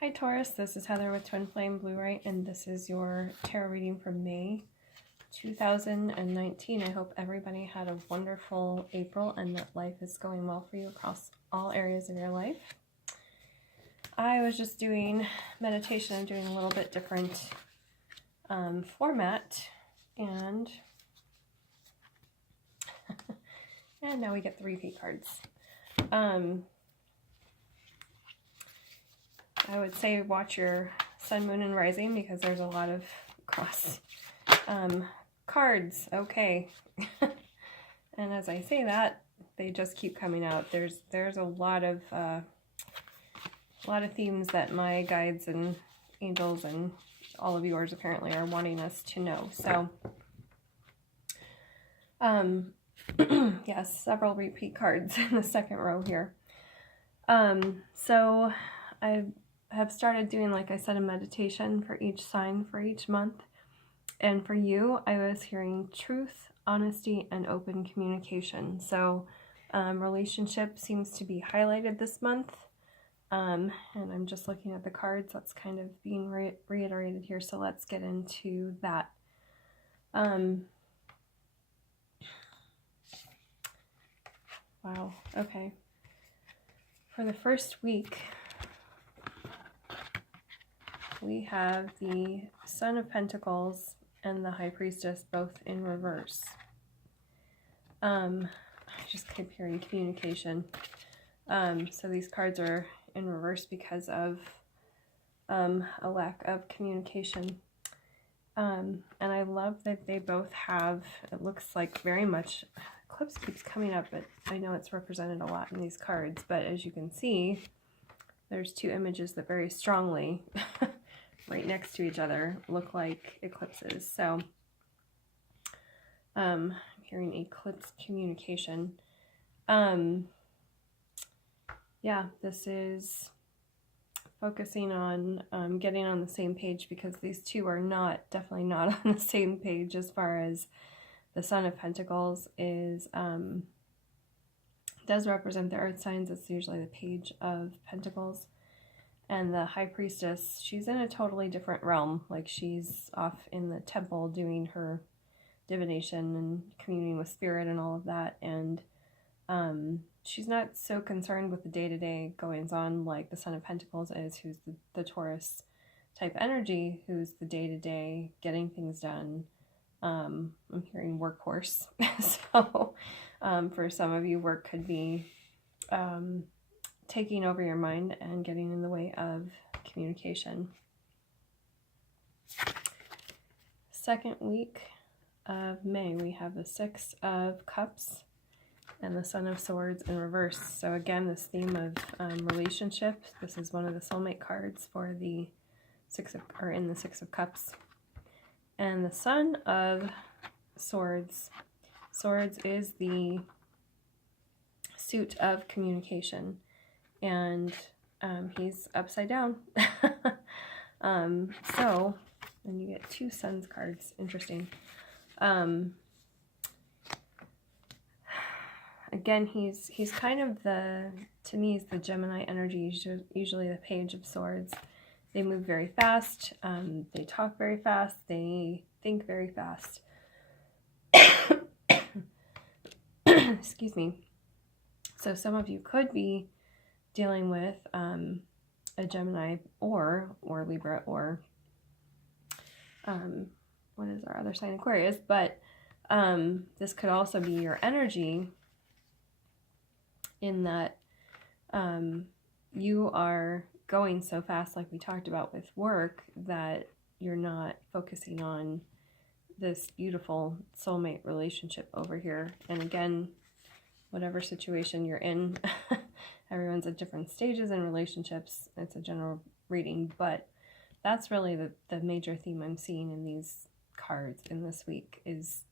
Hi Taurus, this is Heather with Twin Flame Blue Right, and this is your tarot reading for May 2019. I hope everybody had a wonderful April and that life is going well for you across all areas of your life. I was just doing meditation. I'm doing a little bit different format, and now we get the repeat cards. I would say watch your sun, moon, and rising because there's a lot of cross cards. Okay. And as I say that, they just keep coming out. There's a lot of themes that my guides and angels and all of yours apparently are wanting us to know. So yes, several repeat cards in the second row here. So I have started doing, like I said, a meditation for each sign for each month. And for you, I was hearing truth, honesty, and open communication. So relationship seems to be highlighted this month. And I'm just looking at the cards. That's kind of being reiterated here. So let's get into that. Wow. Okay. For the first week, we have the Son of Pentacles and the High Priestess both in reverse. I just keep hearing communication. So these cards are in reverse because of a lack of communication. And I love that they both have, it looks like very much, eclipse keeps coming up, but I know it's represented a lot in these cards. But as you can see, there's two images that very strongly right next to each other look like eclipses. So I'm hearing eclipse communication. Yeah, this is focusing on getting on the same page because these two are definitely not on the same page as far as the Son of Pentacles is, does represent the earth signs. It's usually the Page of Pentacles. And the High Priestess, she's in a totally different realm. Like she's off in the temple doing her divination and communing with spirit and all of that. And she's not so concerned with the day-to-day goings-on like the Son of Pentacles is, who's the Taurus type energy, who's the day-to-day getting things done. I'm hearing workhorse. So for some of you, work could be taking over your mind and getting in the way of communication. Second week of May, we have the Six of Cups and the Son of Swords in reverse. So again, this theme of relationship. This is one of the soulmate cards for the in the Six of Cups. And the Son of Swords. Swords is the suit of communication. And he's upside down. So, and you get two Suns cards. Interesting. Again, he's kind of to me, he's the Gemini energy, usually the Page of Swords. They move very fast. They talk very fast. They think very fast. Excuse me. So some of you could be dealing with a Gemini or Libra or what is our other sign? Aquarius. But this could also be your energy in that you are going so fast, like we talked about with work, that you're not focusing on this beautiful soulmate relationship over here. And again, whatever situation you're in, everyone's at different stages in relationships. It's a general reading, but that's really the major theme I'm seeing in these cards in this week is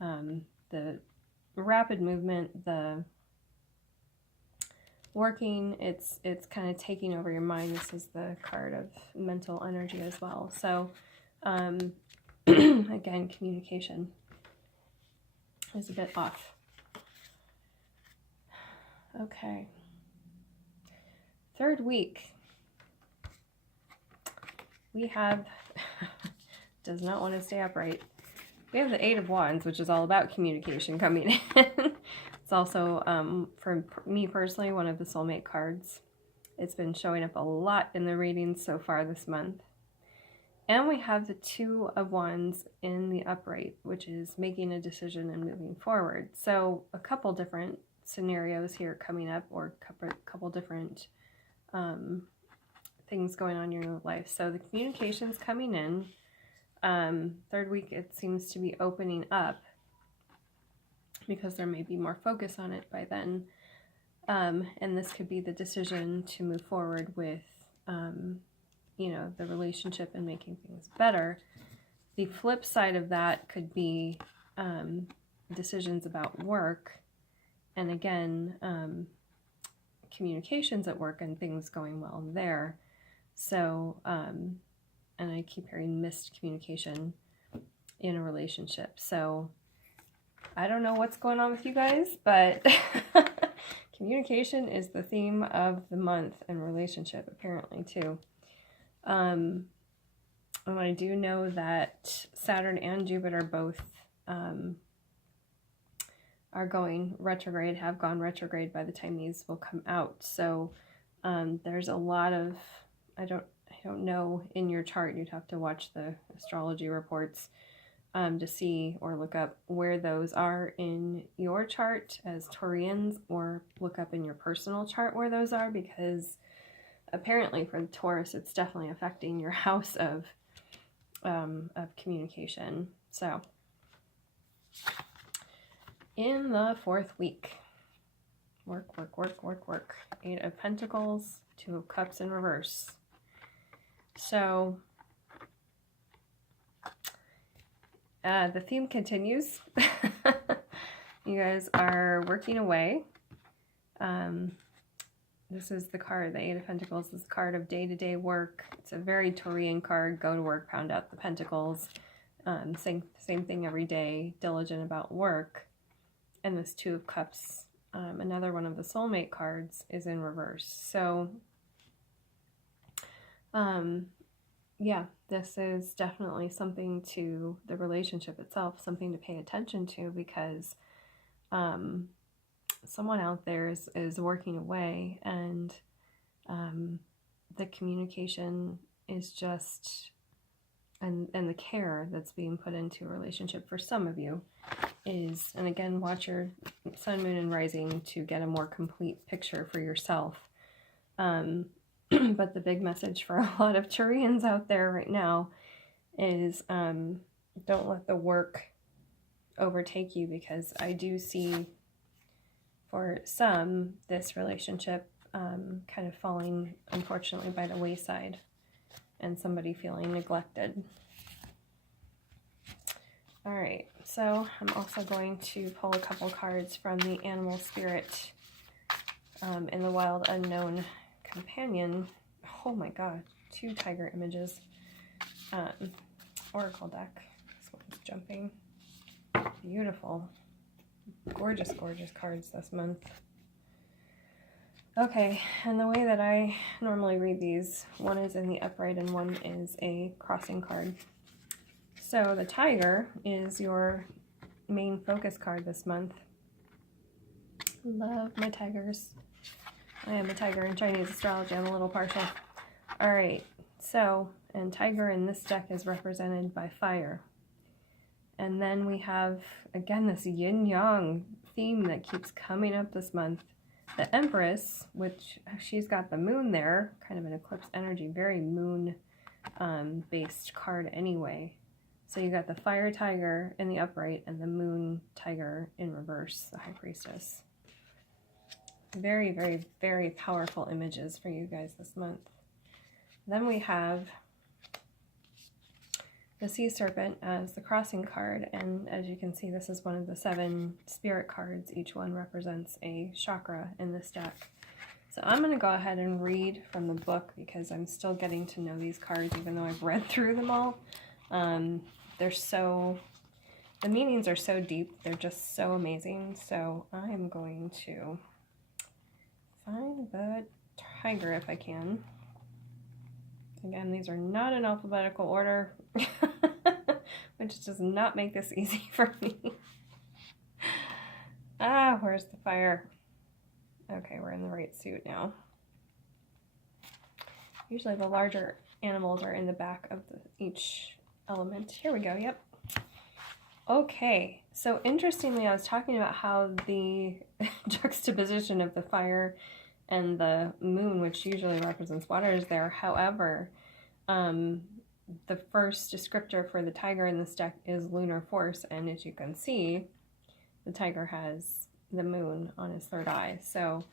the rapid movement, the working, it's kind of taking over your mind. This is the card of mental energy as well. So again, communication is a bit off. Okay. Third week, we have, does not want to stay upright. We have the Eight of Wands, which is all about communication coming in. It's also, for me personally, one of the soulmate cards. It's been showing up a lot in the readings so far this month. And we have the Two of Wands in the upright, which is making a decision and moving forward. So a couple different scenarios here coming up, or a couple different things going on in your life. So the communication's coming in. Third week, it seems to be opening up because there may be more focus on it by then. And this could be the decision to move forward with, you know, the relationship and making things better. The flip side of that could be decisions about work. And again, communications at work and things going well there. So, and I keep hearing missed communication in a relationship. So I don't know what's going on with you guys, but communication is the theme of the month and relationship apparently too. And I do know that Saturn and Jupiter both are going retrograde, have gone retrograde by the time these will come out. So there's a lot of, I don't know in your chart, you'd have to watch the astrology reports to see or look up where those are in your chart as Taurians, or look up in your personal chart where those are, because apparently for the Taurus, it's definitely affecting your house of communication. So in the fourth week, work. Eight of Pentacles, Two of Cups in reverse. So the theme continues. You guys are working away. This is the card, the Eight of Pentacles, this card of day-to-day work. It's a very Taurian card. Go to work, pound out the pentacles. Same thing every day, diligent about work. And this Two of Cups, another one of the soulmate cards, is in reverse. So yeah, this is definitely something to the relationship itself, something to pay attention to, because someone out there is working away, and the communication is just, and the care that's being put into a relationship for some of you is, and again, watch your sun, moon, and rising to get a more complete picture for yourself. But the big message for a lot of Taurians out there right now is don't let the work overtake you, because I do see for some this relationship kind of falling, unfortunately, by the wayside, and somebody feeling neglected. All right, so I'm also going to pull a couple cards from the Animal Spirit in the Wild Unknown Companion. Oh my god, 2 tiger images. Oracle deck. This one's jumping. Beautiful. Gorgeous, gorgeous cards this month. Okay, and the way that I normally read these, one is in the upright and one is a crossing card. So the tiger is your main focus card this month. Love my tigers. I am a tiger in Chinese astrology. I'm a little partial. All right, so, and tiger in this deck is represented by fire. And then we have, again, this yin-yang theme that keeps coming up this month. The Empress, which she's got the moon there, kind of an eclipse energy, very moon-based card anyway. So you got the fire tiger in the upright and the moon tiger in reverse, the High Priestess. Very, very, very powerful images for you guys this month. Then we have the Sea Serpent as the crossing card, and as you can see, this is one of the 7 spirit cards. Each one represents a chakra in this deck. So I'm going to go ahead and read from the book, because I'm still getting to know these cards, even though I've read through them all. They're so, the meanings are so deep, they're just so amazing. So I'm going to find the tiger if I can. Again, these are not in alphabetical order, which does not make this easy for me. Ah, where's the fire? Okay, we're in the right suit now. Usually the larger animals are in the back of each element. Here we go, yep. Okay, so interestingly, I was talking about how the juxtaposition of the fire and the moon, which usually represents water, is there. However, the first descriptor for the tiger in this deck is lunar force, and as you can see, the tiger has the moon on his third eye. So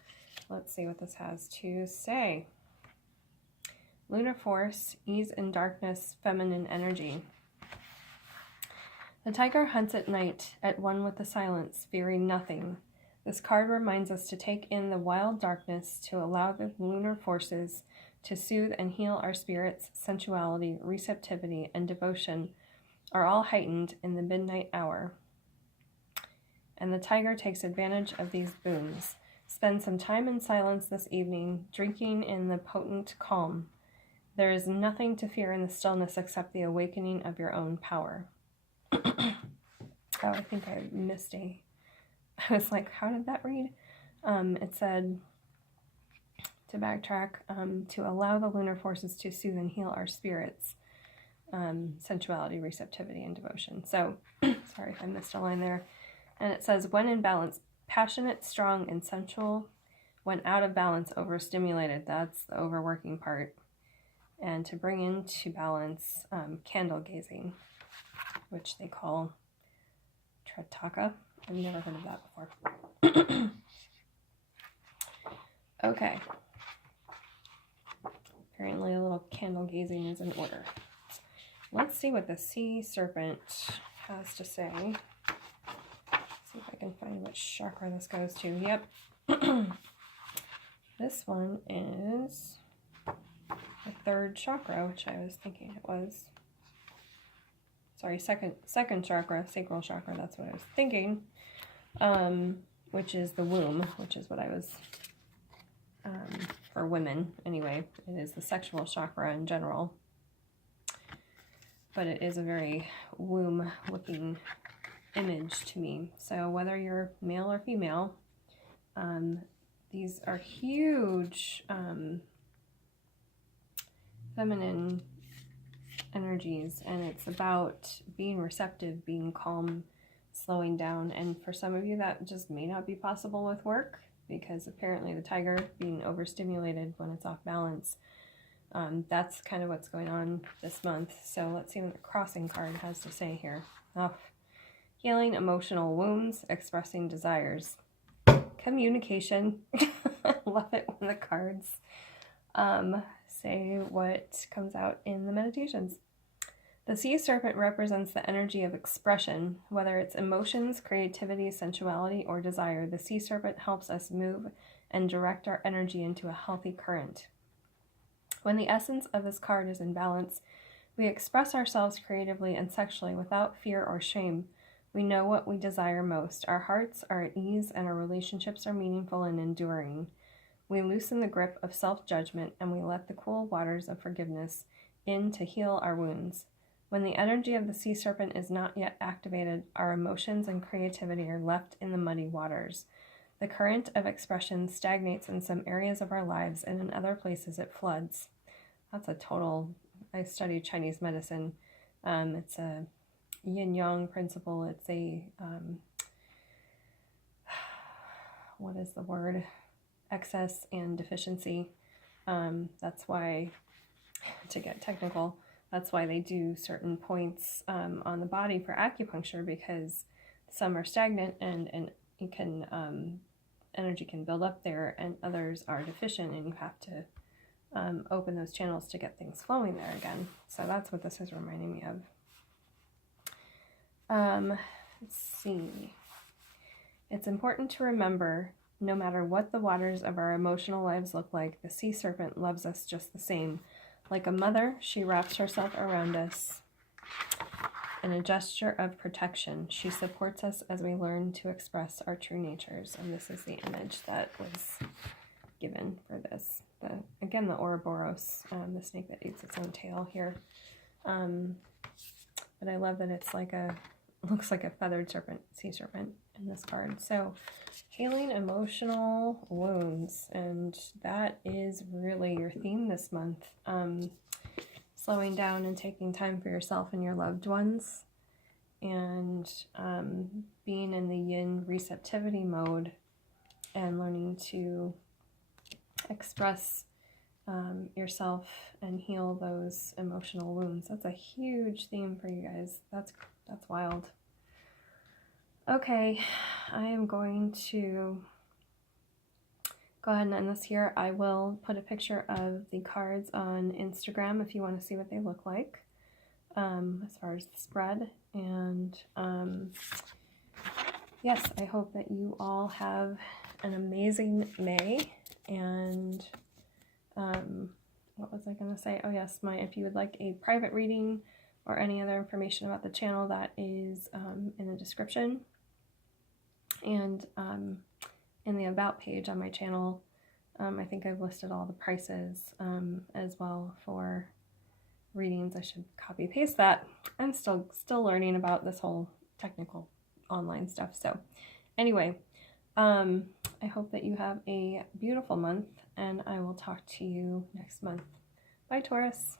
let's see what this has to say. Lunar force, ease in darkness, feminine energy. The tiger hunts at night, at one with the silence, fearing nothing. This card reminds us to take in the wild darkness, to allow the lunar forces to soothe and heal our spirits. Sensuality, receptivity, and devotion are all heightened in the midnight hour. And the tiger takes advantage of these boons. Spend some time in silence this evening, drinking in the potent calm. There is nothing to fear in the stillness except the awakening of your own power. Oh, I think I missed I was like, how did that read? It said, to backtrack, to allow the lunar forces to soothe and heal our spirits. Sensuality, receptivity, and devotion. So, sorry if I missed a line there. And it says, when in balance, passionate, strong, and sensual. When out of balance, overstimulated. That's the overworking part. And to bring into balance, candle gazing, which they call Trataka. I've never heard of that before. Okay. Apparently a little candle gazing is in order. Let's see what the sea serpent has to say. See if I can find which chakra this goes to. Yep. This one is the third chakra, which I was thinking it was. Sorry, second chakra, sacral chakra, that's what I was thinking. Which is the womb, which is what I was, for women anyway. It is the sexual chakra in general. But it is a very womb-looking image to me. So whether you're male or female, these are huge feminine energies, and it's about being receptive, being calm, slowing down. And for some of you, that just may not be possible with work, because apparently the tiger being overstimulated when it's off balance, that's kind of what's going on this month. So let's see what the crossing card has to say here. Oh, healing emotional wounds, expressing desires, communication. I love it when the cards say what comes out in the meditations. The sea serpent represents the energy of expression, whether it's emotions, creativity, sensuality, or desire. The sea serpent helps us move and direct our energy into a healthy current. When the essence of this card is in balance, we express ourselves creatively and sexually without fear or shame. We know what we desire most. Our hearts are at ease and our relationships are meaningful and enduring. We loosen the grip of self-judgment and we let the cool waters of forgiveness in to heal our wounds. When the energy of the sea serpent is not yet activated, our emotions and creativity are left in the muddy waters. The current of expression stagnates in some areas of our lives, and in other places it floods. That's a total... I studied Chinese medicine. It's a yin-yang principle. It's a... what is the word? Excess and deficiency. That's why, to get technical, that's why they do certain points on the body for acupuncture, because some are stagnant and you can energy can build up there, and others are deficient, and you have to open those channels to get things flowing there again. So that's what this is reminding me of. Let's see. It's important to remember, no matter what the waters of our emotional lives look like, the sea serpent loves us just the same. Like a mother, she wraps herself around us in a gesture of protection. She supports us as we learn to express our true natures. And this is the image that was given for this. again, the Ouroboros, the snake that eats its own tail here. But I love that it's like looks like a feathered serpent, sea serpent in this card. So healing emotional wounds, and that is really your theme this month. Slowing down and taking time for yourself and your loved ones, and being in the yin receptivity mode and learning to express yourself and heal those emotional wounds. That's a huge theme for you guys. That's wild. Okay, I am going to go ahead and end this here. I will put a picture of the cards on Instagram if you want to see what they look like, as far as the spread. And yes, I hope that you all have an amazing May. And what was I going to say? Oh yes, if you would like a private reading or any other information about the channel, that is in the description. And in the About page on my channel, I think I've listed all the prices as well for readings. I should copy paste that. I'm still learning about this whole technical online stuff. So anyway, I hope that you have a beautiful month, and I will talk to you next month. Bye, Taurus.